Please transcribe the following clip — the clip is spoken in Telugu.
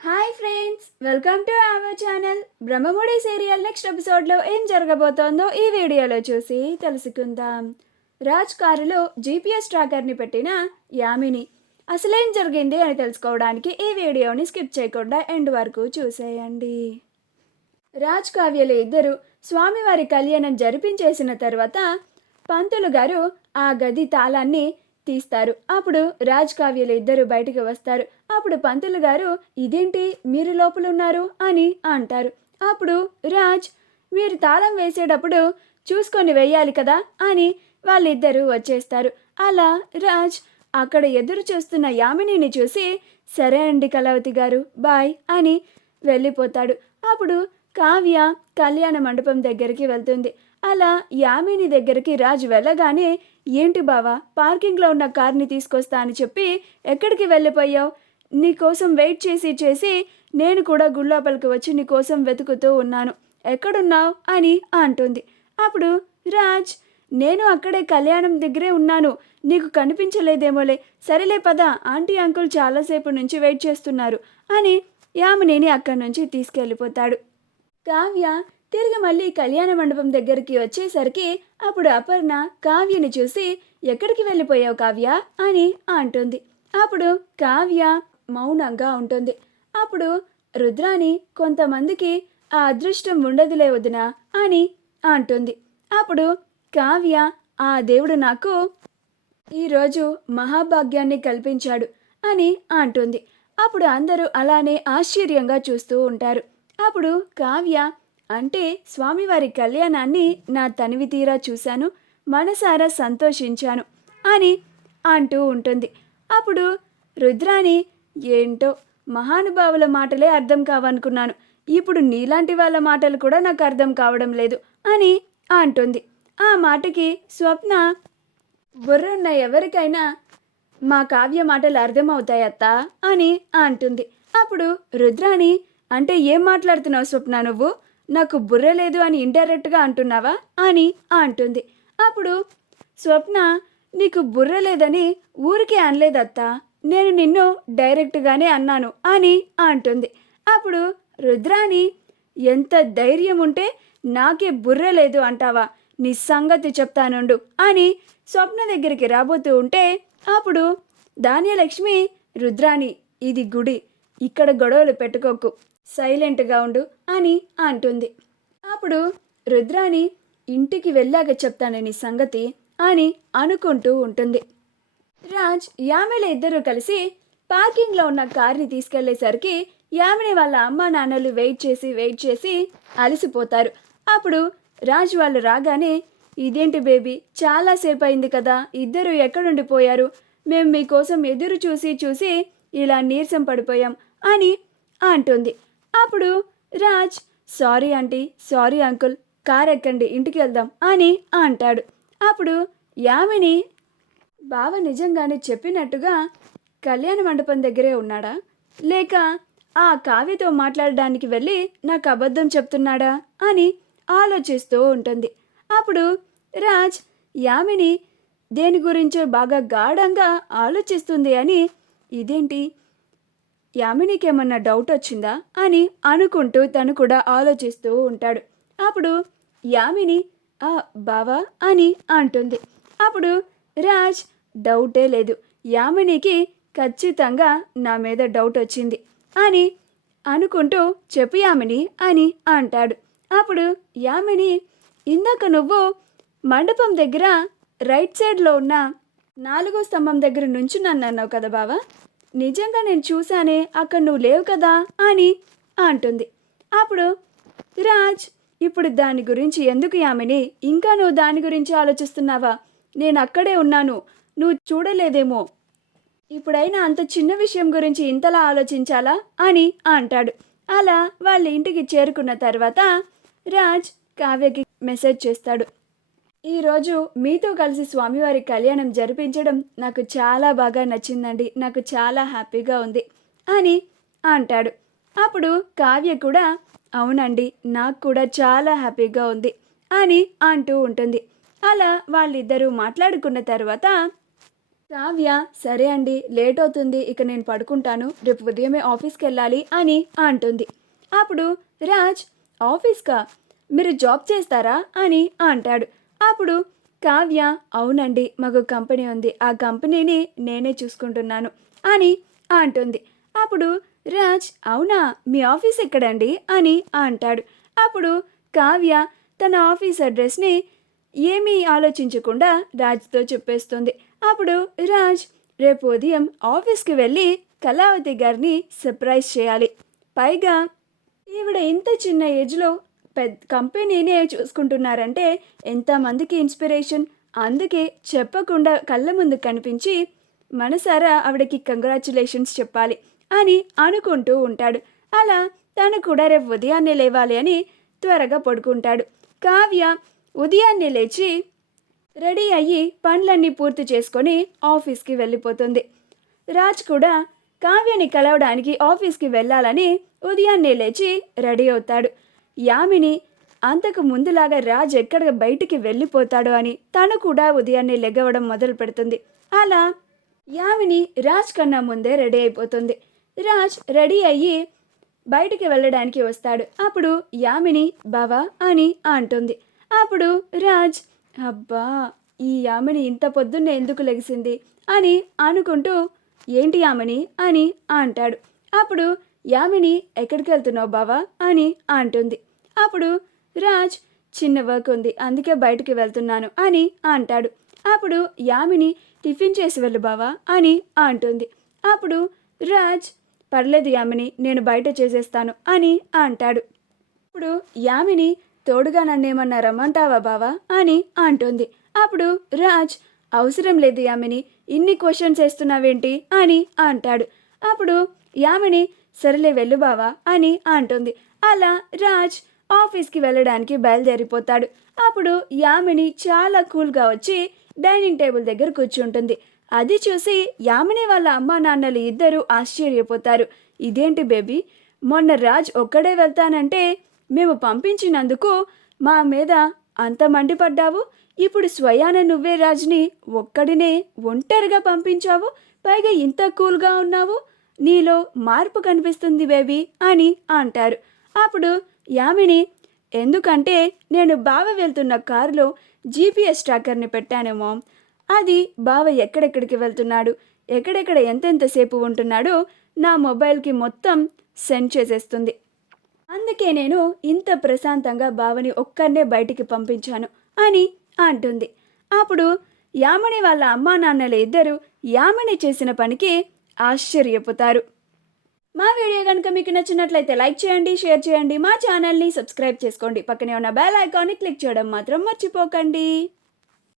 Hi friends, welcome to our channel. Brahmamudi serial next ఎపిసోడ్లో ఏం జరగబోతోందో ఈ వీడియోలో చూసి తెలుసుకుందాం. రాజ్ కారులో జీపీఎస్ ట్రాకర్ని పెట్టిన యామిని అసలేం జరిగింది అని తెలుసుకోవడానికి ఈ వీడియోని స్కిప్ చేయకుండా ఎండ్ వరకు చూసేయండి. రాజ్ కావ్యలు ఇద్దరు స్వామివారి కళ్యాణం జరిపించేసిన తర్వాత పంతులు గారు ఆ గది తాళాన్ని తీస్తారు. అప్పుడు రాజ్ కావ్యలు ఇద్దరు బయటికి వస్తారు. అప్పుడు పంతులు గారు, ఇదేంటి మీరు లోపల ఉన్నారు అని అంటారు. అప్పుడు రాజ్, మీరు తాళం వేసేటప్పుడు చూసుకొని వేయాలి కదా అని వాళ్ళిద్దరూ వచ్చేస్తారు. అలా రాజ్ అక్కడ ఎదురు చూస్తున్న యామినిని చూసి, సరే అండి కళావతి గారు, బాయ్ అని వెళ్ళిపోతాడు. అప్పుడు కావ్య కళ్యాణ మండపం దగ్గరికి వెళ్తుంది. అలా యామిని దగ్గరికి రాజ్ వెళ్ళగానే, ఏంటి బావా, పార్కింగ్లో ఉన్న కార్ని తీసుకొస్తా అని చెప్పి ఎక్కడికి వెళ్ళిపోయావు? నీకోసం వెయిట్ చేసి చేసి నేను కూడా గుళ్ళోపలికి వచ్చి నీకోసం వెతుకుతూ ఉన్నాను, ఎక్కడున్నావు అని అంటుంది. అప్పుడు రాజ్, నేను అక్కడే కళ్యాణం దగ్గరే ఉన్నాను, నీకు కనిపించలేదేమోలే, సరేలే పద, ఆంటీ అంకుల్ చాలాసేపు నుంచి వెయిట్ చేస్తున్నారు అని యామినిని అక్కడి నుంచి తీసుకెళ్ళిపోతాడు. కావ్య తిరిగి మళ్ళీ కళ్యాణ మండపం దగ్గరికి వచ్చేసరికి అప్పుడు అపర్ణ కావ్యని చూసి, ఎక్కడికి వెళ్ళిపోయావు కావ్య అని అంటుంది. అప్పుడు కావ్య మౌనంగా ఉంటుంది. అప్పుడు రుద్రాని, కొంతమందికి ఆ అదృష్టం ఉండదులే వదినా అని అంటుంది. అప్పుడు కావ్య, ఆ దేవుడు నాకు ఈరోజు మహాభాగ్యాన్ని కల్పించాడు అని అంటుంది. అప్పుడు అందరూ అలానే ఆశ్చర్యంగా చూస్తూ ఉంటారు. అప్పుడు కావ్య, అంటే స్వామివారి కళ్యాణాన్ని నా తనివి తీరా చూశాను, మనసారా సంతోషించాను అని అంటూ ఉంటుంది. అప్పుడు రుద్రాని, ఏంటో మహానుభావుల మాటలే అర్థం కావనుకున్నాను, ఇప్పుడు నీలాంటి వాళ్ళ మాటలు కూడా నాకు అర్థం కావడం లేదు అని అంటుంది. ఆ మాటకి స్వప్న, బుర్రున్న ఎవరికైనా మా కావ్య మాటలు అర్థమవుతాయత్తా అని అంటుంది. అప్పుడు రుద్రాని, అంటే ఏం మాట్లాడుతున్నావు స్వప్న, నువ్వు నాకు బుర్ర లేదు అని ఇండైరెక్ట్గా అంటున్నావా అని అంటుంది. అప్పుడు స్వప్న, నీకు బుర్ర లేదని ఊరికే అనలేదత్తా, నేను నిన్ను డైరెక్ట్గానే అన్నాను అని అంటుంది. అప్పుడు రుద్రాని, ఎంత ధైర్యం ఉంటే నాకే బుర్ర లేదు అంటావా, నీ సంగతి చెప్తానుండు అని స్వప్న దగ్గరికి రాబోతూ ఉంటే అప్పుడు ధాన్యలక్ష్మి, రుద్రాని, ఇది గుడి, ఇక్కడ గొడవలు పెట్టుకోకు, సైలెంట్గా ఉండు అని అంటుంది. అప్పుడు రుద్రాని, ఇంటికి వెళ్ళాక చెప్తాను నీ సంగతి అని అనుకుంటూ ఉంటుంది. రాజ్ యామిని ఇద్దరూ కలిసి పార్కింగ్లో ఉన్న కార్ని తీసుకెళ్లేసరికి యామిని వాళ్ళ అమ్మ నాన్నలు వెయిట్ చేసి అలసిపోతారు. అప్పుడు రాజ్ వాళ్ళు రాగానే, ఇదేంటి బేబీ, చాలాసేపు అయింది కదా, ఇద్దరు ఎక్కడుండిపోయారు, మేము మీకోసం ఎదురు చూసి ఇలా నీరసం పడిపోయాం అని అంటుంది. అప్పుడు Raj, sorry aunty, sorry uncle, car ఎక్కండి, ఇంటికి వెళ్దాం అని అంటాడు. అప్పుడు యామిని, బావ నిజంగానే చెప్పినట్టుగా కళ్యాణ మండపం దగ్గరే ఉన్నాడా, లేక ఆ కావ్యతో మాట్లాడడానికి వెళ్ళి నాకు అబద్ధం చెప్తున్నాడా అని ఆలోచిస్తూ ఉంటుంది. అప్పుడు రాజ్ యామిని దేని గురించో బాగా గాఢంగా ఆలోచిస్తుంది అని, ఇదేంటి యామినికి ఏమన్నా డౌట్ వచ్చిందా అని అనుకుంటూ తను కూడా ఆలోచిస్తూ ఉంటాడు. అప్పుడు యామిని, బావా అని అంటుంది. అప్పుడు రాజ్, డౌటే లేదు, యామినికి ఖచ్చితంగా నా మీద డౌట్ వచ్చింది అని అనుకుంటూ, చెప్పు యామిని అని అంటాడు. అప్పుడు యామిని, ఇందాక నువ్వు మండపం దగ్గర రైట్ సైడ్లో ఉన్న 4వ స్తంభం దగ్గర నుంచున్నాను అన్నావు కదా బావా, నిజంగా నేను చూశానే, అక్కడ నువ్వు లేవు కదా అని అంటుంది. అప్పుడు రాజ్, ఇప్పుడు దాని గురించి ఎందుకు యామిని, ఇంకా నువ్వు దాని గురించి ఆలోచిస్తున్నావా, నేను అక్కడే ఉన్నాను, నువ్వు చూడలేదేమో, ఇప్పుడైనా అంత చిన్న విషయం గురించి ఇంతలా ఆలోచించాలా అని అంటాడు. అలా వాళ్ళ ఇంటికి చేరుకున్న తర్వాత రాజ్ కావ్యకి మెసేజ్ చేస్తాడు, ఈరోజు మీతో కలిసి స్వామివారి కళ్యాణం జరిపించడం నాకు చాలా బాగా నచ్చిందండి, నాకు చాలా హ్యాపీగా ఉంది అని అంటాడు. అప్పుడు కావ్య కూడా, అవునండి, నాకు కూడా చాలా హ్యాపీగా ఉంది అని అంటూ ఉంటుంది. అలా వాళ్ళిద్దరూ మాట్లాడుకున్న తర్వాత కావ్య సరే అండి, లేట్ అవుతుంది, ఇక నేను పడుకుంటాను, రేపు ఉదయమే ఆఫీస్కి వెళ్ళాలి అని అంటుంది. అప్పుడు రాజ్, ఆఫీస్కా, మీరు జాబ్ చేస్తారా అని అంటాడు. అప్పుడు కావ్య, అవునండి, మాకు కంపెనీ ఉంది, ఆ కంపెనీని నేనే చూసుకుంటున్నాను అని అంటుంది. అప్పుడు రాజ్, అవునా, మీ ఆఫీస్ ఎక్కడండి అని అంటాడు. అప్పుడు కావ్య తన ఆఫీస్ అడ్రస్ని ఏమీ ఆలోచించకుండా రాజ్తో చెప్పేస్తుంది. అప్పుడు రాజ్, రేపు ఉదయం ఆఫీస్కి వెళ్ళి కళావతి గారిని సర్ప్రైజ్ చేయాలి, పైగా ఈవిడ ఇంత చిన్న ఏజ్లో పెద్ద కంపెనీనే చూసుకుంటున్నారంటే ఎంతమందికి ఇన్స్పిరేషన్. అందుకే చెప్పకుండా కళ్ళ ముందు కనిపించి మనసారా ఆవిడకి కంగ్రాచులేషన్స్ చెప్పాలి అని అనుకుంటూ ఉంటాడు. అలా తను కూడా రేపు ఉదయాన్నే లేవాలి అని త్వరగా పడుకుంటాడు. కావ్య ఉదయాన్నే లేచి రెడీ అయ్యి పనులన్నీ పూర్తి చేసుకొని ఆఫీస్కి వెళ్ళిపోతుంది. రాజ్ కూడా కావ్యని కలవడానికి ఆఫీస్కి వెళ్ళాలని ఉదయాన్నే లేచి రెడీ అవుతాడు. యామిని అంతకు ముందులాగా రాజ్ ఎక్కడ బయటికి వెళ్ళిపోతాడో అని తను కూడా ఉదయాన్నే లెగవడం మొదలు పెడుతుంది. అలా యామిని రాజ్ కన్నా ముందే రెడీ అయిపోతుంది. రాజ్ రెడీ అయ్యి బయటికి వెళ్ళడానికి వస్తాడు. అప్పుడు యామిని బావా అని అంటుంది. అప్పుడు రాజ్, అబ్బా, ఈ యామిని ఇంత పొద్దున్నే ఎందుకు లెగిసింది అని అనుకుంటూ, ఏంటి యామిని అని అంటాడు. అప్పుడు యామిని, ఎక్కడికి వెళ్తున్నావు బావా అని అంటుంది. అప్పుడు రాజ్, చిన్న వర్క్ ఉంది, అందుకే బయటికి వెళ్తున్నాను అని అంటాడు. అప్పుడు యామిని, టిఫిన్ చేసి వెళ్ళు బావా అని అంటుంది. అప్పుడు రాజ్, పర్లేదు యామిని, నేను బయట చేసేస్తాను అని అంటాడు. ఇప్పుడు యామిని, తోడుగా నన్నేమన్నా రమ్మంటావా బావా అని అంటుంది. అప్పుడు రాజ్, అవసరం లేదు యామిని, ఇన్ని క్వశ్చన్స్ వేస్తున్నావేంటి అని అంటాడు. అప్పుడు యామిని, సరేలే వెళ్ళు బావా అని అంటుంది. అలా రాజ్ ఆఫీస్కి వెళ్ళడానికి బయలుదేరిపోతాడు. అప్పుడు యామిని చాలా కూల్గా వచ్చి డైనింగ్ టేబుల్ దగ్గర కూర్చుంటుంది. అది చూసి యామిని వాళ్ళ అమ్మా నాన్నలు ఇద్దరూ ఆశ్చర్యపోతారు. ఇదేంటి బేబీ, మొన్న రాజ్ ఒక్కడే వెళ్తానంటే మేము పంపించినందుకు మా మీద అంత మండిపడ్డావు, ఇప్పుడు స్వయాన నువ్వే రాజ్ని ఒక్కడినే ఒంటరిగా పంపించావు, పైగా ఇంత కూల్గా ఉన్నావు, నీలో మార్పు కనిపిస్తుంది బేబీ అని అంటారు. అప్పుడు యామిని, ఎందుకంటే నేను బావ వెళ్తున్న కారులో జీపీఎస్ ట్రాకర్ని పెట్టానేమో, అది బావ ఎక్కడెక్కడికి వెళ్తున్నాడు, ఎక్కడెక్కడ ఎంతెంతసేపు ఉంటున్నాడో నా మొబైల్కి మొత్తం సెండ్ చేసేస్తుంది. అందుకే నేను ఇంత ప్రశాంతంగా బావని ఒక్కరినే బయటికి పంపించాను అని అంటుంది. అప్పుడు యామిని వాళ్ళ అమ్మా నాన్నలు ఇద్దరు యామిని చేసిన పనికి ఆశ్చర్యపోతారు. మా వీడియో కనుక మీకు నచ్చినట్లయితే లైక్ చేయండి, షేర్ చేయండి, మా ఛానల్ని సబ్స్క్రైబ్ చేసుకోండి, పక్కనే ఉన్న బెల్ ఐకాన్ని క్లిక్ చేయడం మాత్రం మర్చిపోకండి.